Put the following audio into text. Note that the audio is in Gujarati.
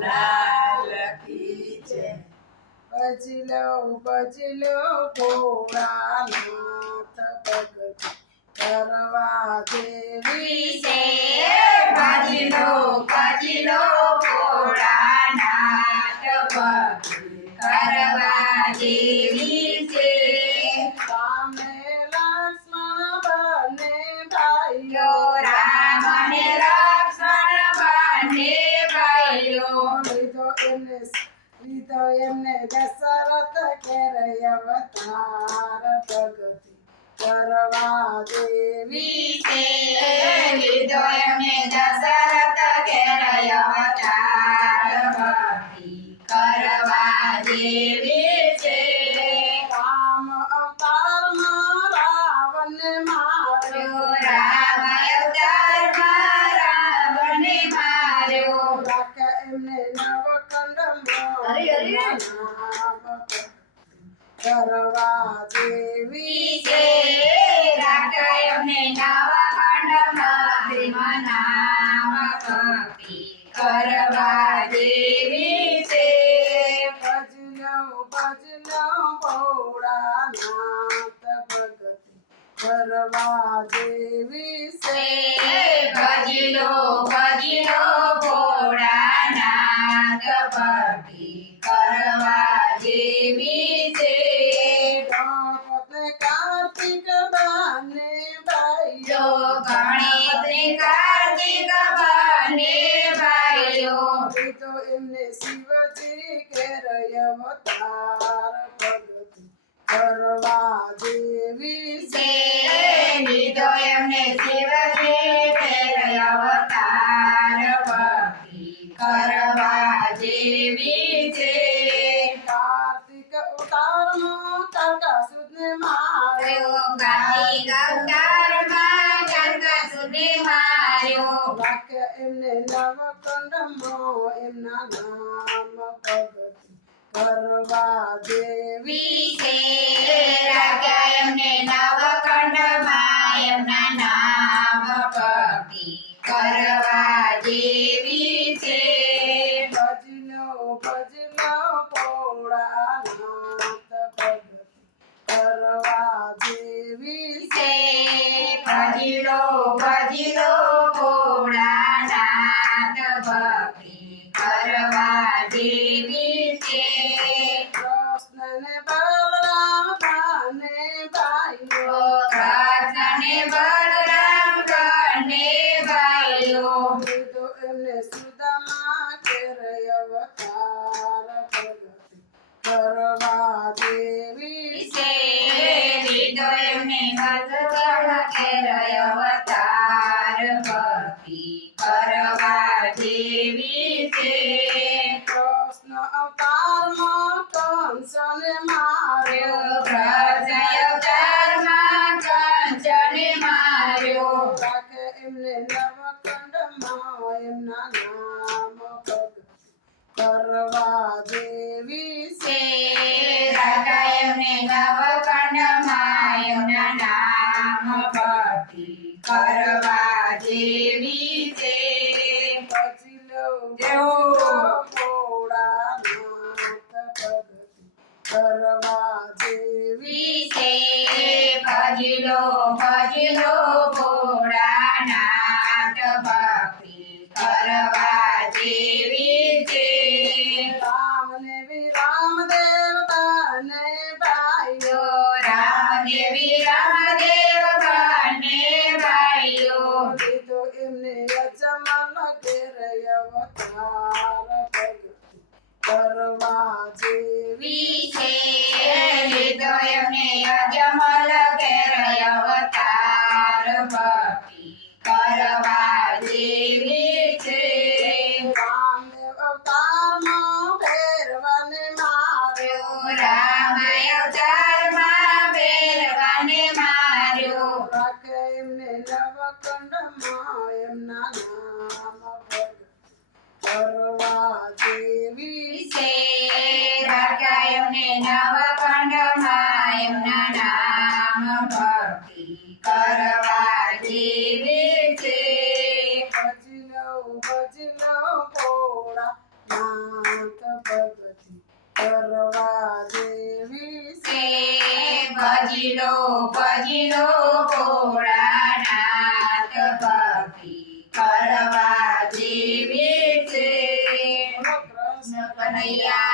લાલ કી જય. ભજલો ભોળાનાથ ભગત કરવા દેવી છે. ભજલો ભોળાનાથ ભગત કરવા દેવી છે. સામે લક્ષ્મણ બને ભાઈઓ રામ અને લક્ષ્મણ બંને ભાઈઓ લીધો એમને દશરથ ઘેરે અવતાર ભગતિ કરવા દેવી છે. લીધો એમને દશરથ ઘેર અવતાર ભક્તિ કરવા દેવી છે. રામ અવતારમાં રાવણને માર્યો રામ અવતારમાં રાવણને માર્યો. રાખ એમને નવકંડમાં કરવા દેવી છે. રાખાય અમને નવા ખંડમાં નામ ભક્તિ કરવા દેવી છે. ભજલો ભોળાનાથ ભગતિ કરવા દેવી છે. ભજલો ભોળાનાથ ભક્તિ કરવા દેવી છે. ગણપત કાર્તિક બને ભાઈઓ ગણેશ કાર્તિક બંને ભાઈઓ. લીધો એમને શિવજી ઘેર અવતાર ભગતિ કરવા દેવી છે. લીધો એમને શિવજી ઘેર અવતાર ભક્તિ કરવા દેવી છે. કાર્તિક અવતારમાં કાકાસુરને માર્યો કાર્તિક અવતારમાં કંકાસુરને માર્યો. રાખ એમને નવકંડમાં એમના નામ ભગતિ કરવા દેવી છે. રાખ્યા એમને નવખંડમાં એમના નામ ભક્તિ કરવા દેવી છે. ભજલો ભોળાનાથ ભગતિ કરવા દેવી છે. ભજલો ભોળાનાથ ભક્તિ કરવા દેવી છે. કૃષ્ણને બલરામ બને ભાઈઓ કૃષ્ણ બલરામ બંને ભાઈઓ. લીધો એમને સુદામા ઘેર અવતાર ભગતિ કરવા દેવી છે. લીધો એમને મધુકર ઘેર અવતાર ભક્તિ કરવા દેવી છે. કૃષ્ણ અવતારમાં કંસને માર્યો કૃષ્ણ અવતારમાં કંસને માર્યો. રાખે એમને નવકંડમાં એમના નામ ભગતિ કરવા દેવી છે. રાખ્યા એમને નવખંડમાં એમના નામ ભક્તિ કરવા દેવી છે. ભજલો ભોળાનાથ ભગતિ કરવા દેવી છે. ભજલો ભોળાનાથ ભક્તિ કરવા દેવી છે. રામને રામદેવ બને ભાઈઓ રામદેવી રામદેવ બંને ભાઈઓ. લીધો એમને અજમલ ઘેર અવતાર ભગતિ કરવા દેવી છે. લીધો એમને અજમલ ઘેર અવતાર ભક્તિ કરવા દેવી છે. રામદેવ અવતારમાં ભૈરવને માર્યો રામ અવતારમાં ભૈરવને માર્યો. રાખે એમને નવકંડમાં એમના નામ ભગતિ કરવા દેવી છે. રાખ્યા એમને નવખંડમાં ભજનો ભોળા નાથ ભગતી કરવા જેવી છે ભજલો ભજલો ભોળાનાથ ભક્તિ કરવા જેવી છે કૃષ્ણ કનૈયા